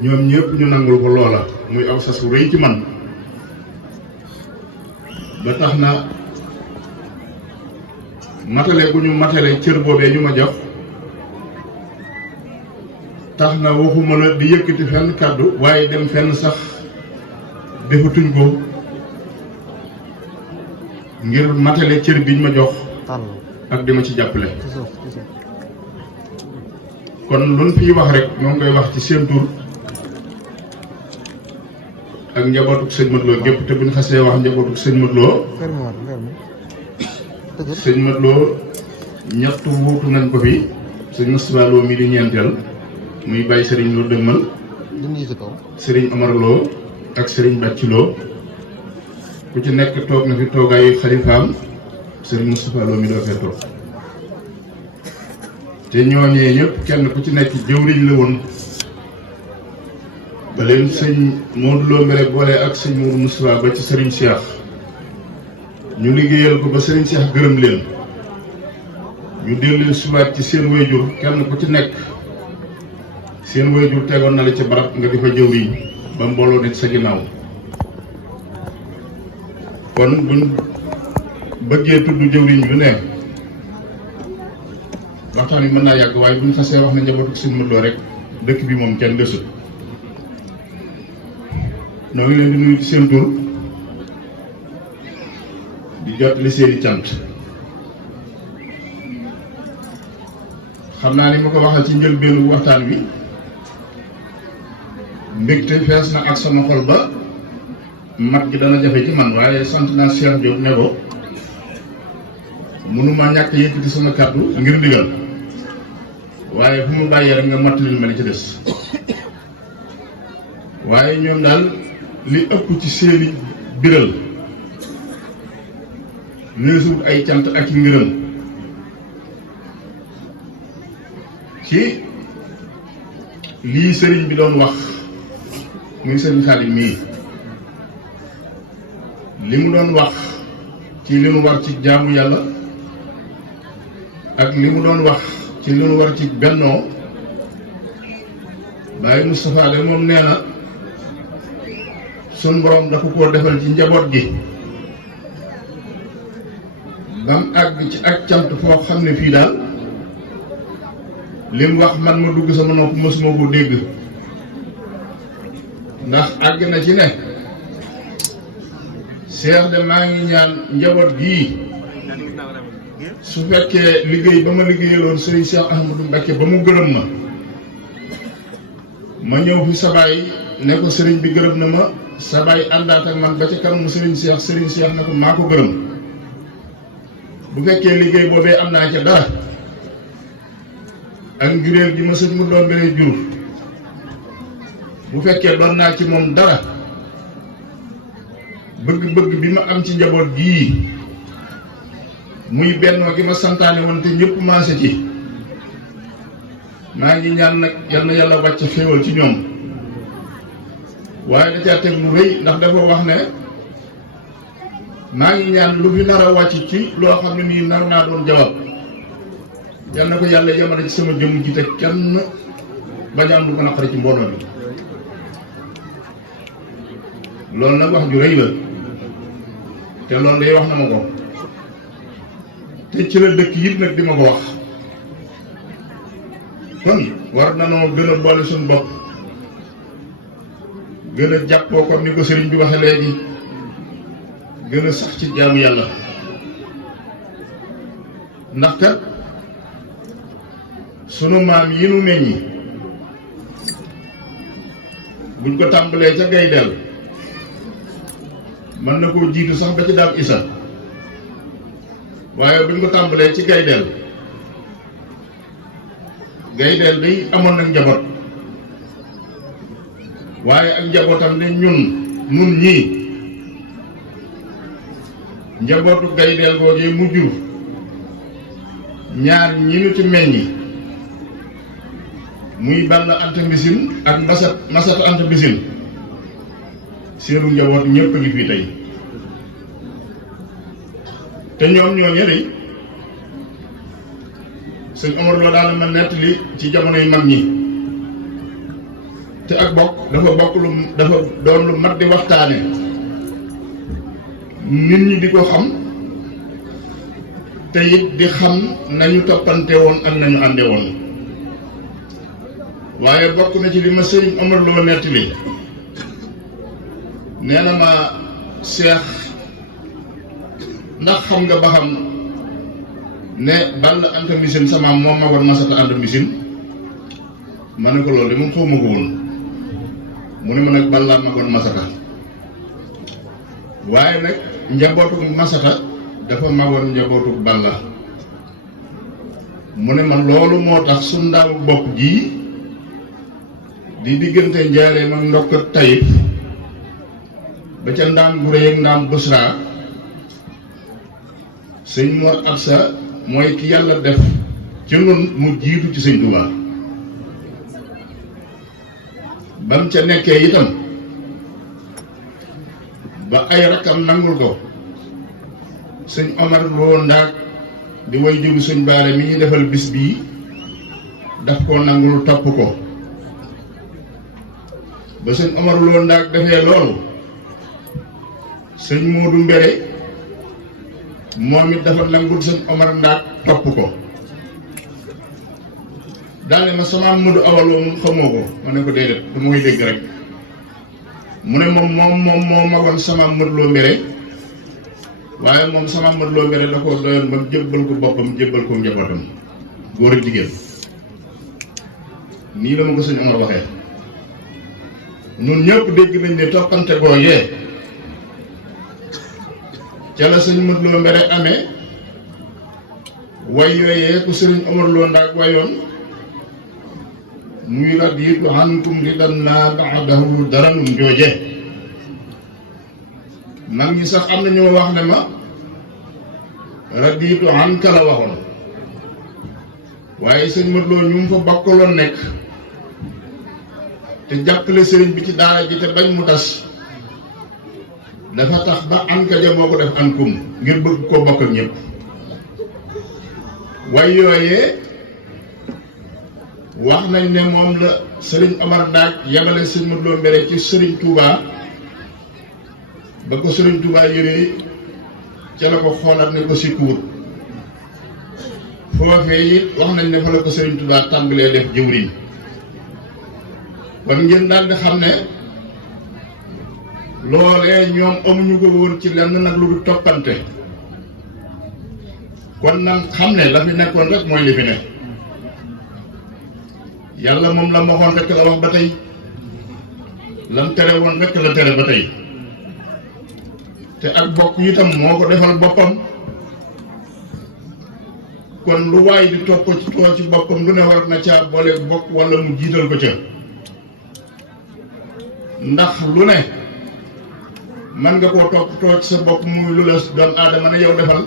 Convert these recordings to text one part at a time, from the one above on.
ñoom ñëpp ñu nangul ko loola muy aw sas wu rëy ci man ba tax na matale gu ñu matale cër boobee ñu ma jox tax na waxuma la di yëkkati fenn kàddu waaye dem fenn sax defatuñ ko ngir matale cër biñ ma jox ak di ma ci jàppale kon luñ fiy wax rek ñoo ngi koy wax ci seen tur ak njabootuk sëñ Modou Lo gépp te buñ xasee wax njabootuk sëñ Modou Lo sëñ Modou Lo ñett wuutu nañ ko fi sëñ Moustapha Lo mi di ñeenteel muy bàyyi sëriñ Lo dëgmal sëriñ Amar Lo ak sëriñ Bàcci Lo ku ci nekk toog na fi toogaayu xalifaam sëriñ Moustapha Lo mi doo fee toog te ñooñee ñëpp kenn ku ci nekk jëwriñ la woon ba leen sëñ Modou Lo mbere boole ak sëñ Modou Moustapha ba ci sëriñ Cheikh ñu liggéeyal ko ba sëriñ Cheikh gërëm leen ñu dellu subaat ci seen wayjur kenn ku ci nekk seen wayjur tegoon na la ci barab nga di fa jëwriñ ba mbooloo nit sa ginnaaw kon buñ bëggee tudd jëwriñ bu ne waxtaan bi mën naa yàgg waaye buñ xasee wax na njabootu sëñ Modou Lo rek dëkk bi moom kenn desut noo ngi leen di nuyu ci seen tur di jottali seeni cant xam naa ni ma ko waxal ci njëlbéenu waxtaan wi mbégte fees na ak sama xol ba mat gi dana jafe ci man waaye sant naa Cheikh Diop ne ko mënuma ñàkk yëkkati sama kàddu ngir ndigal waaye fu mu bàyyee rek nga mattalil ma li ci des waaye ñoom daal li ëpp ci seeni biral neesut ay cant ak i ngërëm ci lii sëriñ bi doon wax muy sëriñ Xaadim mii li mu doon wax ci li mu war ci jaamu yàlla ak li mu doon wax ci li mu war ci bennoo Baye Moustapha de moom nee na sun borom dafa koo defal ci njaboot gi bam àgg ci ak cant foo xam ne fii daal li mu wax man ma dugg sama nopp mosuma ko dégg ndax àgg na ci ne Cheikh de maa ngi ñaan njaboot gii su fekkee liggéey ba ma liggéeyaloon Serigne Cheikh Ahmadou Mbacké ba mu gërëm ma ñëw fi sabaay ne ko sëriñ bi gërëm na ma sabaay àndaat ak man ba ca kanamu Serigne Cheikh ne ko maa ko gërëm bu fekkee liggéey boobee am naa ca dara ak njuréel gi ma sëñ mu doon beneen jur bu fekkee doon naa ci moom dara bëgg-bëgg bi ma am ci njaboot gii muy bennoo gi ma santaane woon te ñëpp maase ci maa ngi ñaan nag yal na yàlla wàcc xéewal ci ñoom waaye da caa teg lu rëy ndax dafa wax ne maa ngi ñaan lu fi nar a wàcc ci loo xam ne nii nar naa doon jawab yal na ko yàlla yemale ci sama jëmm ji te kenn bañ a am lu ko naqari ci mbooloo bi loolu nag wax ju rëy la te loolu day wax na ma ko te ci la dëkk yit nag di ma ko wax kon war na noo gën a boole suñu bopp gën a jàppoo comme ni ko sëriñ bi waxe léegi gën a sax ci jaamu yàlla ndax kat sunu maam yi nu meññi buñ ko tàmbalee ca gaydel mën na koo jiitu sax ba ci daam isa waaye buñ ko tàmbalee ci gaydel day amoon nag njaboot waaye ak njabootam de ñun ñii njabootu gaydel googee mu jur ñaar ñi nu ci meññi muy Balla Anta Mbisin ak Masata Anta Mbisin seenu njaboot ñëpp a ngi fii tey te ñoom ñoo ñëri sëñ Omar Lo daana ma nettali ci jamonoy mag ñi te ak bokk dafa doon lu mat di waxtaane nit ñi di ko xam te it di xam nañu toppante woon ak nañu ànde woon waaye bokk na ci li ma sëriñ Omar Lo nettali nee na ma Seex ndax xam nga ba xam ne Balla Anta Missine sama moom magoon Masata Anta Missine ma ne ko loolu de moom xawma ko woon mu ne ma nag Balla magoon Masata waaye nag njabootu Masata dafa magoon njabootu Balla mu ne ma loolu moo tax su ndaamu bopp gii di diggante Njaaréem ak Ndokk ak Tayif ba ca ndaam gu rëy ak ndaam Busra sëñ Mor Absa mooy ki yàlla def ci nun mu jiitu ci sëñ Tuubaa bam ca nekkee itam ba ay rakkam nangul ko sëñ Omar Lo Ndaak di way juru sëñ Baare mi ñu defal bis bii daf koo nangul topp ko ba sëñ Omar Lo Ndaak defee loolu sëñ Moodu Mbere moom it dafa nangul sëñ Omar Ndaak topp ko daane ma sama Moodu awaloo moom xamoo ko ma ne ko déedéet du mooy dégg rek mu ne moom moo magoon sama Moodu Lo Mbere waaye moom sama Moodu Lo Mbere da ko doyoon ba jébbal ko boppam jébbal ko njabootam góor ak jigéen nii la ma ko sëñ Omar waxee ñun ñëpp dégg nañ ne toppante googee ca la sëñ Moodu Lo Mbere amee way yooyee ku sëriñ Omar Lo Ndaak wayoon muy radiitu ankum ridan naa ba'dahu daranum jooje mag ñi sax am na ñoo wax ne ma radiitu anka la waxoon waaye sëñ Moodu Lo ñu mu fa bokkaloon nekk te jàppale sëriñ bi ci daara ji te bañ mu tas dafa tax ba anka ja moo ko def ankum ngir bëgg koo bokk ak ñëpp waaye yooyee wax nañ ne moom la sëriñ Omar Ndaak yabale sëñ Moodu Lo Mbere ci sëriñ Touba ba ko sëriñ Touba yëree ca la ko xoolaat ne ko sikkuwut foofee it wax nañ ne fa la ko sëriñ Touba tàmbalee def jëwriñ kon ngeen daal di xam ne loolee ñoom amuñu ko woon ci lenn nag lu du toppante kon nag xam ne la fi nekkoon rek mooy li fi ne yàlla moom la waxoon rek la wax ba tey lam tere woon rek la tere ba tey te ak bokk itam moo ko defal boppam kon lu waay di topp ci too ci boppam lu ne war na caa boole bokk wala mu jiital ko ca ndax lu ne man nga koo topp too ci sa bopp muy lu la doon aadama ne yow defal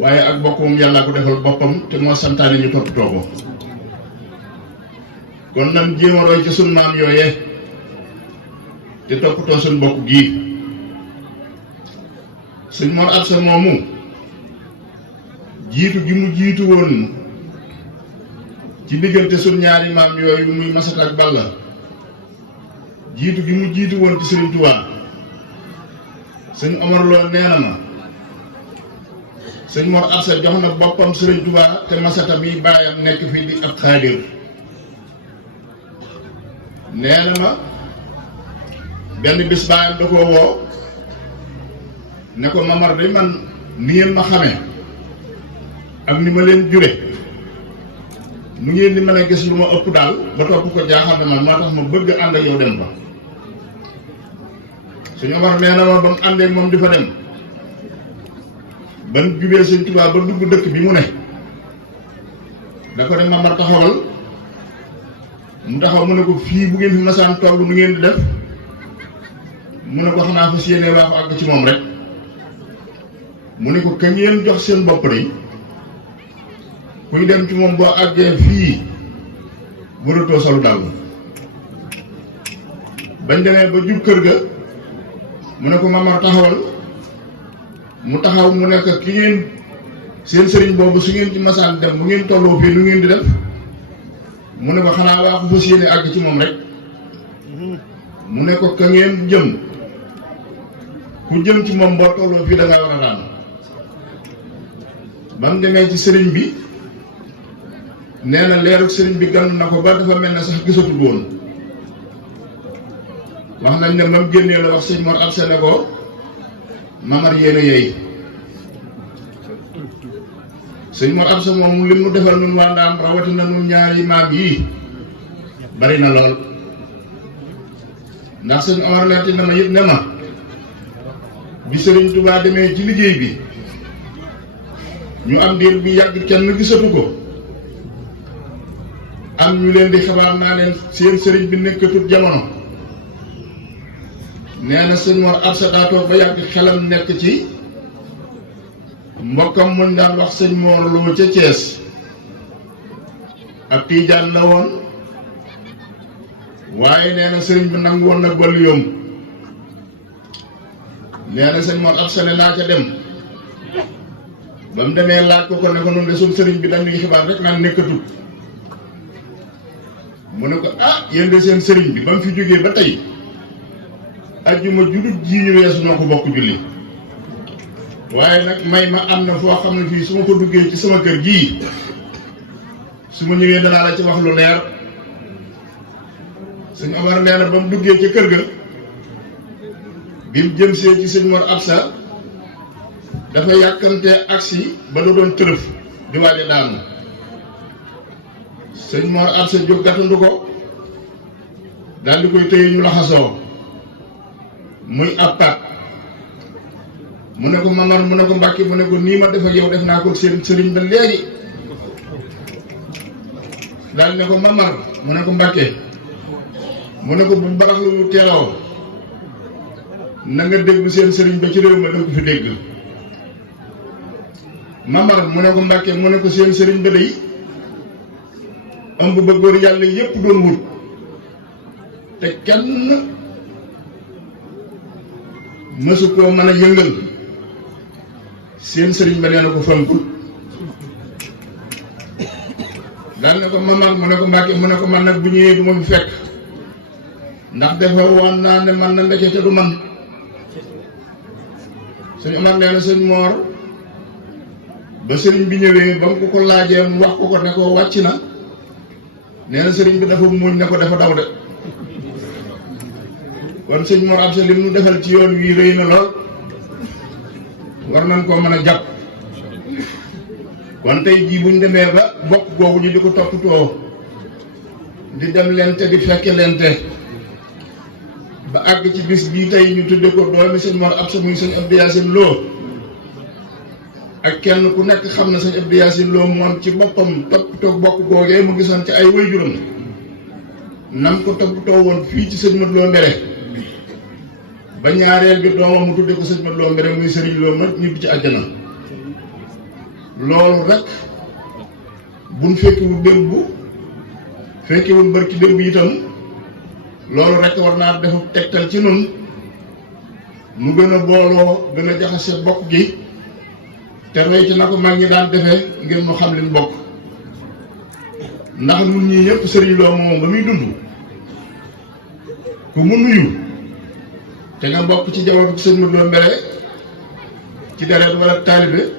waaye ak bokk moom yàllaa ko defal boppam te moo santaane ñu toppatoo ko kon nan jéem a roy ci sun maam yooyee te toppatoo suñ bokk gii sëñ Mor Absa moomu jiitu gi mu jiitu woon ci diggante sun ñaari maam yooyu muy Masata ak Balla jiitu gi mu jiitu woon ci Sëriñ Tuubaa sëñ Omar Lo nee na ma sëñ Mor Absa jox na boppam Sëriñ Tuubaa te Masata mi baayam nekk fii di ab xaadir nee na ma benn bis baayam da koo woo ne ko Mamar de man ni ngeen ma xamee ak ni ma leen jure nu ngeen di mën a gis lu ma ëpp daal ba topp ko jaaxal na man moo tax ma bëgg ànd ak yow dem fa suñu Omar nee na ma ba mu àndee moom di fa dem ban jubee sëñ Tuubaa ba dugg dëkk bi mu ne da ko ne Mamar taxawal mu taxaw mu ne ko fii bu ngeen fi masaan togg nu ngeen di def mu ne ko xanaa fas yéene waa ko àgg ci moom rek mu ne ko ka ngeen jox seen bopp de kuy dem ci moom boo àggee fii mënatoo solu daal bañ demee ba jub kër ga mu ne ko Mamar taxawal mu taxaw mu nekk ki ngeen seen sëriñ boobu su ngeen ci masaan dem bu ngeen tolloo fii nu ngeen di def mu ne ko xanaa waa ko fas yéene àgg ci moom rek mu ne ko ka ngeen jëm ku jëm ci moom boo tolloo fii da ngaa war a daan ba mu demee ci sëriñ bi nee na leeru sëriñ bi gànn na ko ba dafa mel ne sax gisatu woon wax nañ ne ba mu génnee la wax sëñ Mor Absa ne ko mamar yéen a yeey sëñ Mor Absa moom lim nu defal nun waa Ndaam rawatina nun ñaari maam yii bari na lool ndax sëñ Omar netti na ma it ne ma bi sëriñ Touba demee ci liggéey bi ñu am diir bi yàgg kenn gisatu ko am ñu leen di xabaar naa leen seen sëriñ bi nekkatut jamono nee na sëñ Mor Absa daa toog ba yàgg xelam nekk ci mbokkam muñ daan wax sëñ Mor Lo ca Thiès ab tiijaan la woon waaye nee na sëriñ bi nangu woon na bol yoom nee na sëñ Mor Absa ne naa ca dem ba mu demee laaj ko ne ko noonu de suñ sëriñ bi dañuy xibaar rek naan nekkatut mu ne ko ah yéen de seen sëriñ bi ba mu fi jógee ba tey ajjuma judut ji ñu weesu noo ko bokk julli waaye nag may ma am na foo xam ne fii su ma ko duggee ci sama kër gii su ma ñëwee danaa la ci wax lu leer sëñ Omar nee na ba mu duggee ci kër ga bi mu jëm see ci sëñ Mor Absa dafa yàkkantee agsi ba da doon tërëf di waaje daanu sëñ Mor Absa jóg gàttandu ko daal di koy téye ñu laxasoo muy ab pat mu ne ko Mamar mu ne ko Mbàkke mu ne ko nii ma def ak yow def naa ko seen sëriñ ba léegi daal ne ko Mamar mu ne ko Mbàkke mu ne ko bu baraxlu yu teelaw na nga déglu seen sëriñ ba ci réew ma danga ko fi dégg Mamar mu ne ko Mbàkke mu ne ko seen sëriñ ba day ëmb ba góor yàlla yépp doon wut te kenn mësu koo mën a yëngal seen sëriñ ba nee na ko fankul daal ne ko Mamar mu ne ko Mbàkke mu ne ko man nag bu ñëwee du ma fi fekk ndax dafa woon naa ne man na ndeke te du man sëñ Omar nee na sëñ Mor ba sëriñ bi ñëwee ba mu ko laajee mu wax ko ne ko wàcc na nee na sëriñ bi dafa muñ ne ko dafa daw de kon sëñ Mor Absa lim nu defal ci yoon wi rëy na lool war nañ koo mën a jàpp kon tey jii buñ demee ba bokk googu ñu di ko toppatoo di dem lente di fekke lente ba àgg ci bis bii tey ñu tudde ko doomi sëñ Mor Absa muy sëñ Abdou Yacine Lo ak kenn ku nekk xam na sëñ Abdou Yacine Lo moom ci boppam toppatoo bokk googee mu gisoon ci ay waajuram nam ko toppatoo woon fii ci sëñ Modou Lo Mbere ba ñaareel bi doomam mu tudde ko sëñ Modou Lo Mbere muy sëriñ Lo ma ñibbi ci àjjana loolu rek buñ fekkiwul démb fekkiwul barki démb itam loolu rek war naa def tegtal ci nun mu gën a booloo gën a jaxase bokk gi te roy ci na ko mag ñi daan defee ngir mu xam liñ bokk ndax nun ñii ñëpp sëriñ Lo moom ba muy dund ku mu nuyu te nga bokk ci jamono sëñ Modou Lo Mbere ci deret wala taalibe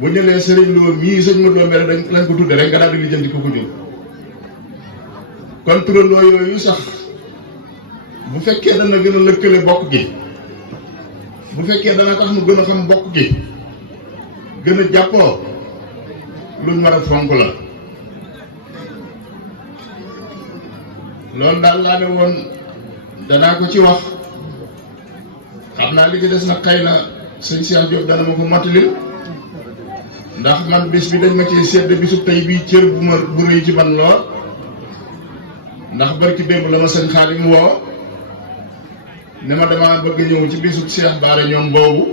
bu ñu nee sëriñ Lo mii sëñ Modou Lo Mbere lañ ko tudde rek nga daal di lijjanti ko jur kon turandoo yooyu sax bu fekkee dana gën a lëkkale bokk gi bu fekkee dana tax mu gën a xam bokk gi gën a jàppoo luñ war a fonk la loolu daal laa ne woon danaa ko ci wax xam naa li ci des nag xëy na sëñ Cheikh Diop dana ma ko mottali ndax man bis bi dañ ma ci sedd bisu tey bii cër bu rëy ci man lool ndax barki démb la ma sëñ Xaadim woo ne ma dama bëgg ñëw ci bisu Cheikh Bara ñoom boobu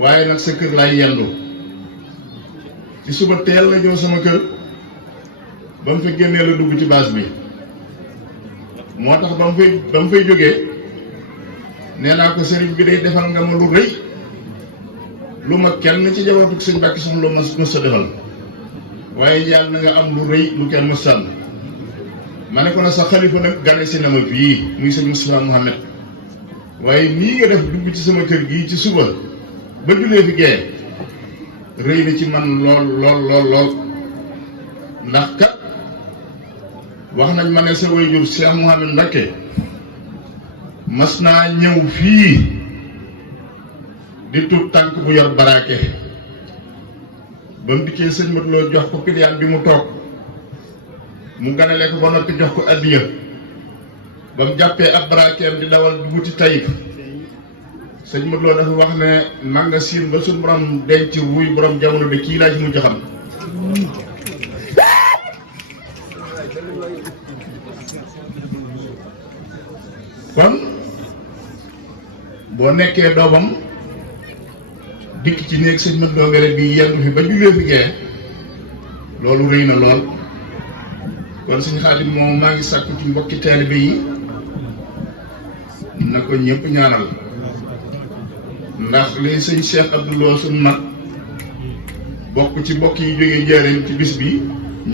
waaye nag sa kër laay yendu ci suba teel la ñëw sama kër ba mu fa génnee la dugg ci baas bi moo tax ba mu fay jógee nee naa ko sëriñ bi day defal nga ma lu rëy lu ma kenn ci jawatu sëñ Mbàkke Soxna Lo mës sa defal waaye yàlla na nga am lu rëy lu kenn mës sànn ma ne ko na sa xalifa nag gane si na ma fii muy sëñ Moustapha Mouhamed waaye nii nga def dugg ci sama kër gii ci suba ba jullee fi gee rëy na ci man lool ndax kat wax nañ ma ne sa waajur Cheikh Mouhamed Mbacké mas naa ñëw fii di tuut tànk bu yor baraake ba mu dikkee sëñ Modou Lo jox ko piliyaan bi mu toog mu ganale ko ba noppi jox ko addiya ba mu jàppee ab baraakeem di dawal di wuti Taïf sëñ Modou Lo dafa wax ne magasin ba suñu borom denc wuy borom jamono de kii laa ci mujj xam kon boo nekkee doomam dikk ci néeg sëñ Modou Lo Wele bi yendu fi ba jullee fi gee loolu rëy na lool kon sëñ Xaadim moom maa ngi sàkku ci mbokki taalibe yi na ko ñëpp ñaanal ndax li sëñ Cheikh Abdou Lo suñ mag bokk ci mbokk yi jógee njëriñ ci bis bi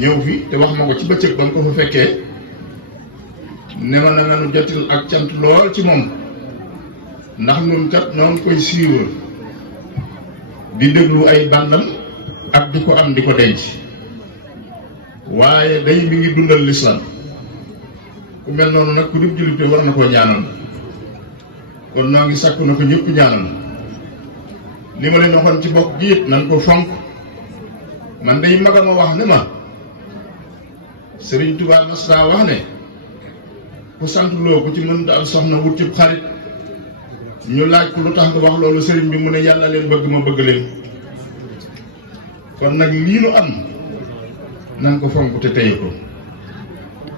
ñëw fi te wax ma ko ci bëccëg ba mu ko fa fekkee ne ma na nga nu jotil ak cant lool ci moom ndax ñun kat noonu koy siiwal di déglu ay bandam ak di ko am di ko denc waaye day mi ngi dundal l'islam ku mel noonu nag ku dib jullit war na koo ñaanal kon noo ngi sàkku na ko ñëpp ñaanal li ma leen waxoon ci bokk gi it nan ko fonk man day magama wax ne ma Sëriñ Tuubaa mas naa wax ne ku sant loo ko ci mënta am soxna wut ci xarit ñu laaj ko lu tax nga wax loolu sëriñ bi mu ne yàlla leen bëgg ma bëgg leen kon nag lii nu am nan ko fonk te tey ko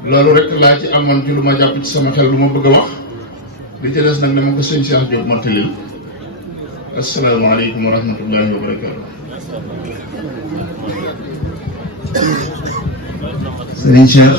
loolu rek laa ci amoon ci lu ma jàpp ci sama xel lu ma bëgg a wax li ci des nag dama ko sëñ Cheikh Diop martalil asalaamaaleykum wa rahmatullahi wa barakaatu. Sëriñ Cheikh